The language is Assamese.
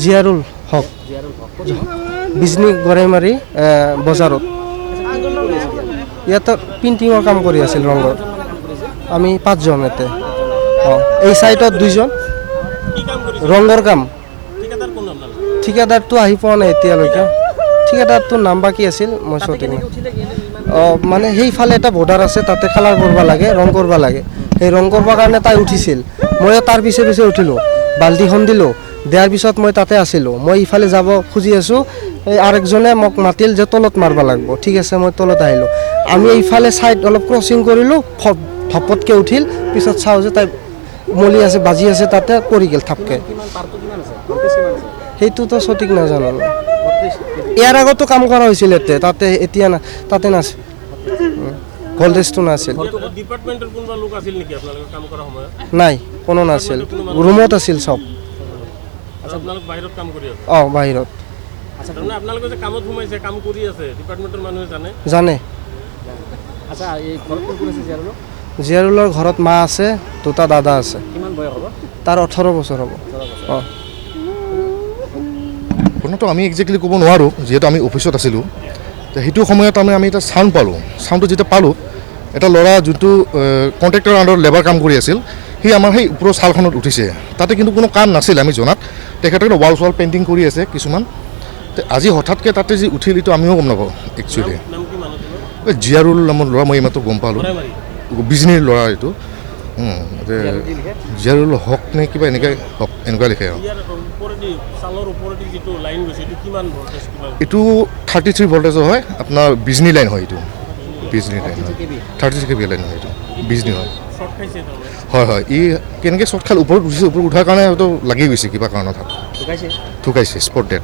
জিয়াৰুল হক বিজনী গড়াইমাৰী বজাৰত ইয়াতে পেইণ্টিঙৰ কাম কৰি আছিল ৰঙৰ আমি 5 জন ইয়াতে এই সাইডত 2 জন ৰঙৰ কাম ঠিকাদাৰটো আহি পোৱা নাই এতিয়ালৈকে ঠিকাদাৰটোৰ নাম বাকি আছিল মই সঠিক মানে সেইফালে এটা বৰ্ডাৰ আছে তাতে কালাৰ কৰিব লাগে ৰং কৰিব লাগে সেই ৰং কৰিবৰ কাৰণে তাই উঠিছিল মই তাৰ পিছে পিছে উঠিলোঁ বাল্টিখন দিলোঁ দিয়াৰ পিছত মই তাতে আছিলোঁ মই ইফালে যাব খুজি আছোঁ এই আরেকজনে মোক মাতিল যে তলত মাৰবা লাগিব ঠিক আছে মই তলত আহিলোঁ আমি এইফালে সাইড অলপ ক্ৰসিং কৰিলোঁ ধপতকৈ উঠিল পিছত চাওঁ যে তাই মলি আছে বাজি আছে তাতে পৰি গেল থাপকে সেইটোতো সঠিক নাজানো ইয়াৰ আগতো কাম কৰা হৈছিল তাতে এতিয়া তাতে নাছিল ভল্টেজটো নাছিল ডিপাৰ্টমেণ্টৰ কোনোবা লোক আছিল নেকি আপোনালোকৰ কাম কৰা সময়ত নাই কোনো নাছিল ৰুমত আছিল সব আপোনালোক বাহিৰত কাম কৰি আছে বাহিৰত আচ্ছা তাৰমানে আপোনালোকে যে কামত সোমাইছে কাম কৰি আছে ডিপাৰ্টমেণ্টৰ মানুহে জানে আচ্ছা এই ঘৰত কোন আছে জিয়াৰুলৰ ঘৰত মা আছে দুটা দাদা আছে কিমান বয়স হ'ব তাৰ 18 বছৰ হ'ব কোনোটো আমি একজেক্টলি ক'ব নোৱাৰোঁ যিহেতু আমি অফিচত আছিলোঁ সেইটো সময়ত আমি এটা চাউণ্ড পালোঁ চাউণ্ডটো যেতিয়া পালোঁ এটা ল'ৰা যোনটো কণ্ট্ৰেক্টৰৰ আণ্ডাৰত লেবাৰ কাম কৰি আছিল সি আমাৰ সেই ওপৰৰ চালখনত উঠিছে তাতে কিন্তু কোনো কাম নাছিল আমি জনাত তেখেতে ৱাল চোৱাল পেইণ্টিং কৰি আছে কিছুমান আজি হঠাৎকৈ তাতে যি উঠিল এইটো আমিও গম নাপাওঁ একচুৱেলি জিয়াৰুল নামৰ ল'ৰা মই এইমাত্ৰ গম পালোঁ বিজনীৰ ল'ৰা এইটো জিয়াৰুল হক নে কিবা এনেকুৱা লিখে এইটো 33 ভল্টেজৰ হয় আপোনাৰ বিজনী লাইন হয় এইটো বিজনী লাইন হয় 33 kV লাইন হয় এইটো বিজনী হয় হয় ই কেনেকৈ শ্বৰ্ট খাল ওপৰত উঠিছে ওপৰত উঠাৰ কাৰণে হয়তো লাগি গৈছে কিবা কাৰণত ঠুকাইছে স্পট ডেড